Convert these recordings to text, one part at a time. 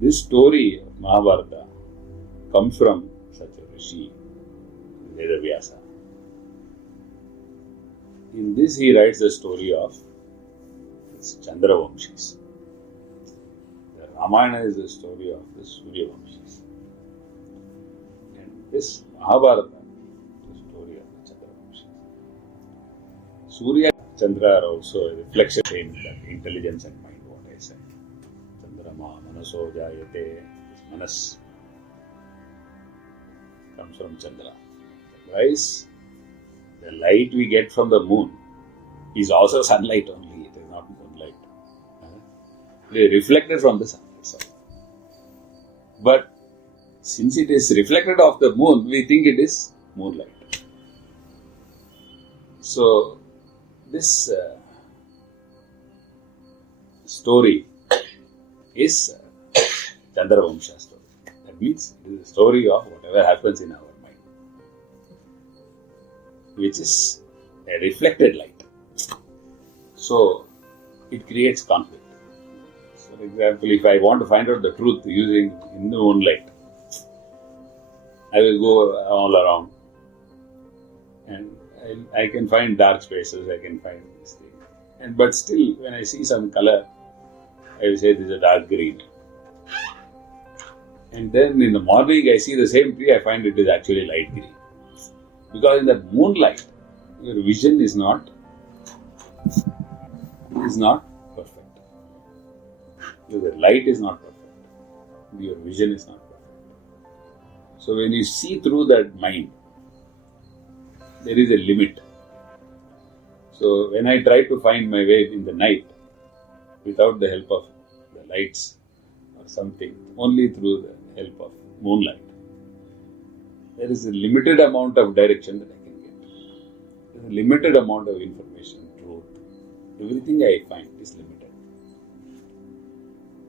this story, Mahabharata, comes from such a Rishi, Vedavyasa. In this, he writes the story of Chandravamshis. The Ramayana is the story of the Suryavamshis. And this Mahabharata is the story of the Chandravamshis. Surya and Chandra are also a reflection in that intelligence and mind, what I said. Chandrama, Manaso Jayate, this Manas comes from Chandra. Otherwise, the light we get from the moon is also sunlight only, it is not moonlight. It is reflected from the sun itself. But since it is reflected off the moon, we think it is moonlight. So, this story is Chandravamsha story. That means it is a story of whatever happens in our mind, which is a reflected light. So, it creates conflict. For example, if I want to find out the truth using in the moonlight, I will go all around and I can find dark spaces, I can find this thing. But still, when I see some color, I will say this is a dark green. And then in the morning, I see the same tree, I find it is actually light green. Because in that moonlight, your vision is not perfect. Because the light is not perfect. Your vision is not perfect. So when you see through that mind, there is a limit. So when I try to find my way in the night, without the help of the lights or something, only through the help of moonlight, there is a limited amount of direction that I can get. There is a limited amount of information, truth. Everything I find is limited.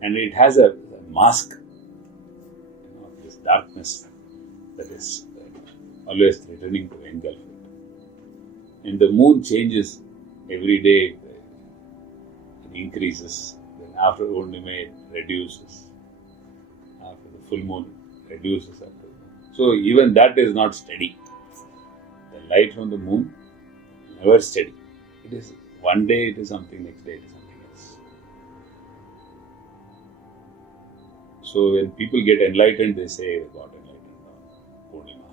And it has a mask, this darkness that is always threatening to engulf it. And the moon changes every day, it increases. Then after Purnima it reduces. After the full moon reduces. So even that is not steady. The light from the moon never steady. It is one day it is something, next day it is something else. So when people get enlightened, they say they got enlightened on Purnima.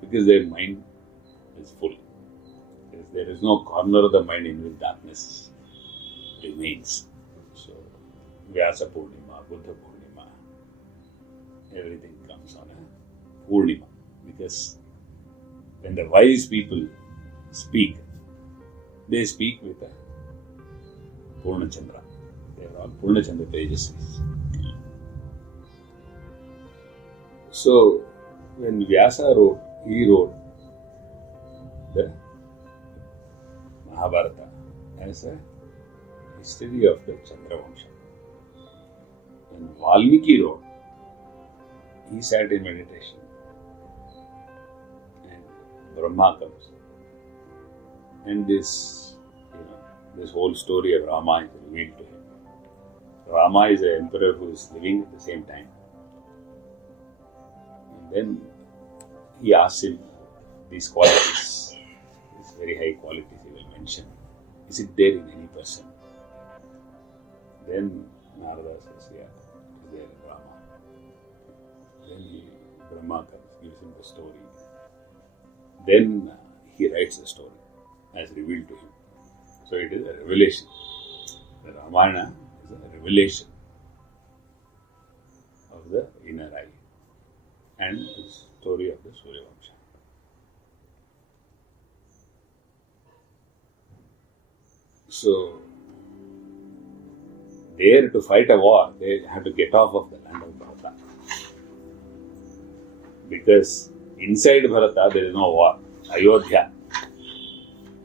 Because their mind is full. There is no corner of the mind in which darkness remains. So, Vyasa Purnima, Buddha Purnima, everything comes on a Purnima. Because when the wise people speak, they speak with a Purna Chandra. They are all Purna Chandra Tejasvis. So, when Vyasa wrote, he wrote the Mahabharata as a history of the Chandravamsha. When Valmiki wrote, he sat in meditation and Brahma comes. And this whole story of Rama is revealed to him. Rama is an emperor who is living at the same time. And then he asks him these qualities, these very high qualities he will mention. Is it there in any person? Then Narada says, yeah, it is there in Rama. Then Brahma comes, gives him the story. Then he writes the story as revealed to him. So it is a revelation. The Ramayana is a revelation of the inner eye and the story of the Suryavamsha. So, there to fight a war, they have to get off of the land of Bharata. Because inside Bharata there is no war. Ayodhya.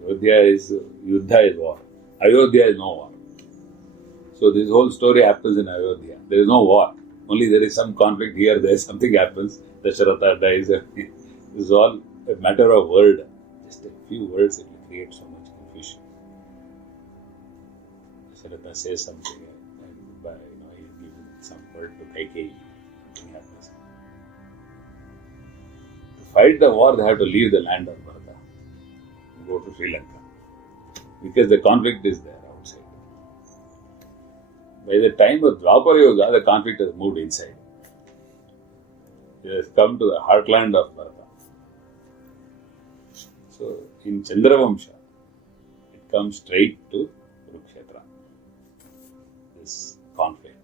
Ayodhya is, Yuddha is war. Ayodhya is no war. So this whole story happens in Ayodhya. There is no war. Only there is some conflict here, there something happens. Dasharatha dies. This is all a matter of word. Just a few words, it will create so much confusion. Dasharatha says something and he gives some word to Kaikeyi. To fight the war, they have to leave the land of Bharata and go to Sri Lanka. Because the conflict is there outside. By the time of Dwapara Yuga, the conflict has moved inside. It has come to the heartland of Bharata. So, in Chandravamsha, it comes straight to Kurukshetra. This conflict.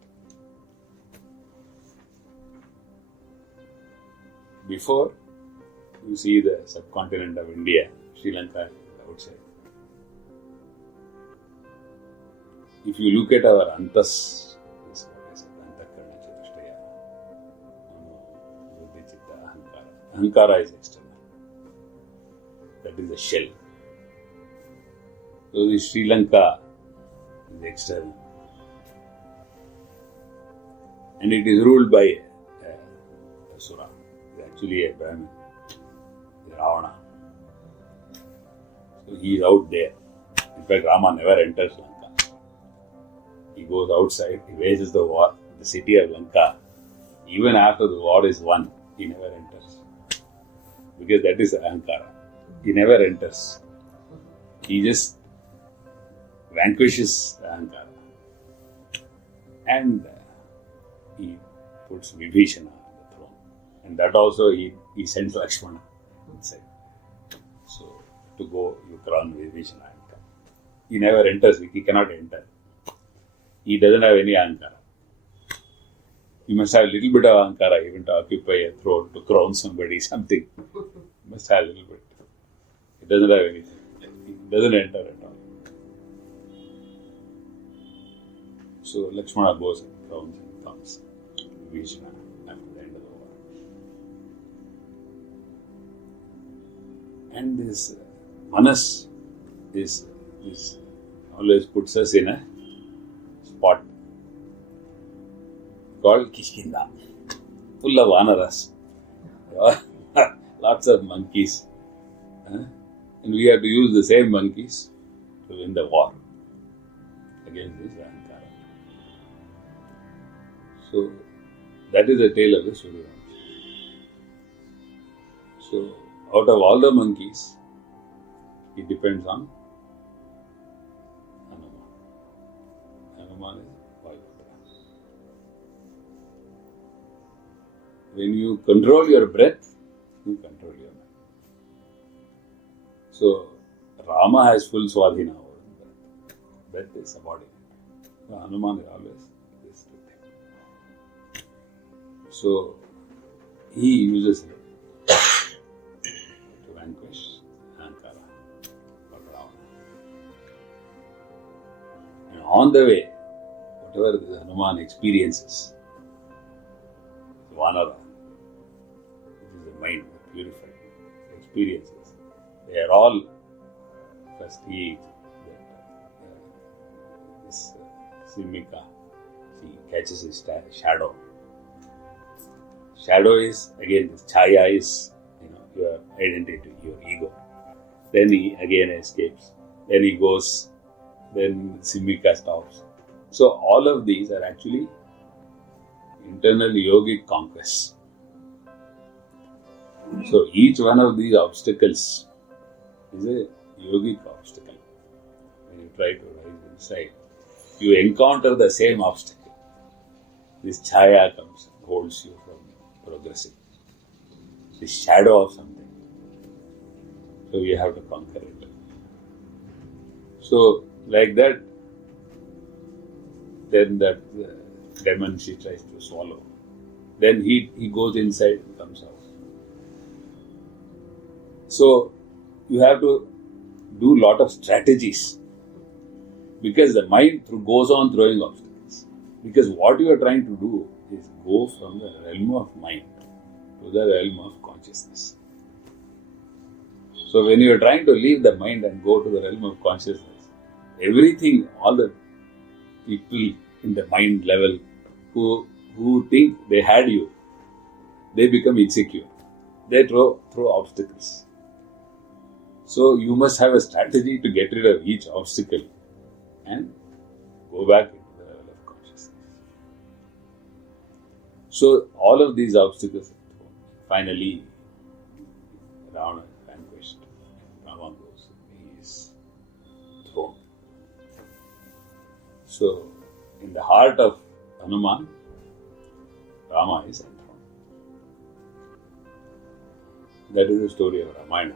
Before, you see the subcontinent of India, Sri Lanka outside. If you look at our antas, this is what I said, antakarana chatushtaya, buddhi, chitta, ahankara. Ahankara is external. That is the shell. So the Sri Lanka is external. And it is ruled by Asura. It is actually a Brahmin, Ravana. So he is out there. In fact, Rama never enters Lanka. He goes outside, he wages the war. The city of Lanka, even after the war is won, he never enters. Because that is Ahankara. He never enters. He just vanquishes Ahankara. And he puts Vibhishana on the throne. And that also he sends Lakshmana inside. So, to go, you crown Vibhishana and come. He never enters, he cannot enter. He doesn't have any Ahankara. He must have a little bit of Ahankara even to occupy a throne, to crown somebody, something. He must have a little bit. He doesn't have anything. He doesn't enter at all. So Lakshmana goes and crowns and comes. Vibhishana after the end of the war. And this Manas is always puts us in a spot called Kishkinda, full of vanaras, lots of monkeys, and we have to use the same monkeys to win the war against this Ahankara. So that is the tale of the Suryavamsha. So out of all the monkeys, it depends on Hanuman is Vaikutra. When you control your breath, you control your mind. So, Rama has full swadhina over the breath. Breath is subordinate. So, Hanuman is always this thing. So, he uses it to vanquish Ahankara or Ravana. And on the way, whatever the Hanuman experiences, the Vanara, it is the mind, the purified experiences. They are all, first he, this Simika, she catches his shadow. Shadow is, again, this Chaya is, your identity, your ego. Then he again escapes. Then he goes, then Simika stops. So all of these are actually internal yogic conquests. So each one of these obstacles is a yogic obstacle. When you try to rise inside, you encounter the same obstacle. This chaya comes and holds you from progressing. This shadow of something. So you have to conquer it. So like that, then that demon she tries to swallow. Then he goes inside and comes out. So you have to do a lot of strategies because the mind goes on throwing obstacles. Because what you are trying to do is go from the realm of mind to the realm of consciousness. So when you are trying to leave the mind and go to the realm of consciousness, everything, all the people in the mind level who think they had you, they become insecure. They throw obstacles. So you must have a strategy to get rid of each obstacle and go back into the level of consciousness. So all of these obstacles are thrown. Finally, Ravana is vanquished. Rama goes, he is thrown. So, in the heart of Hanuman, Rama is enthroned. That is the story of Ramayana.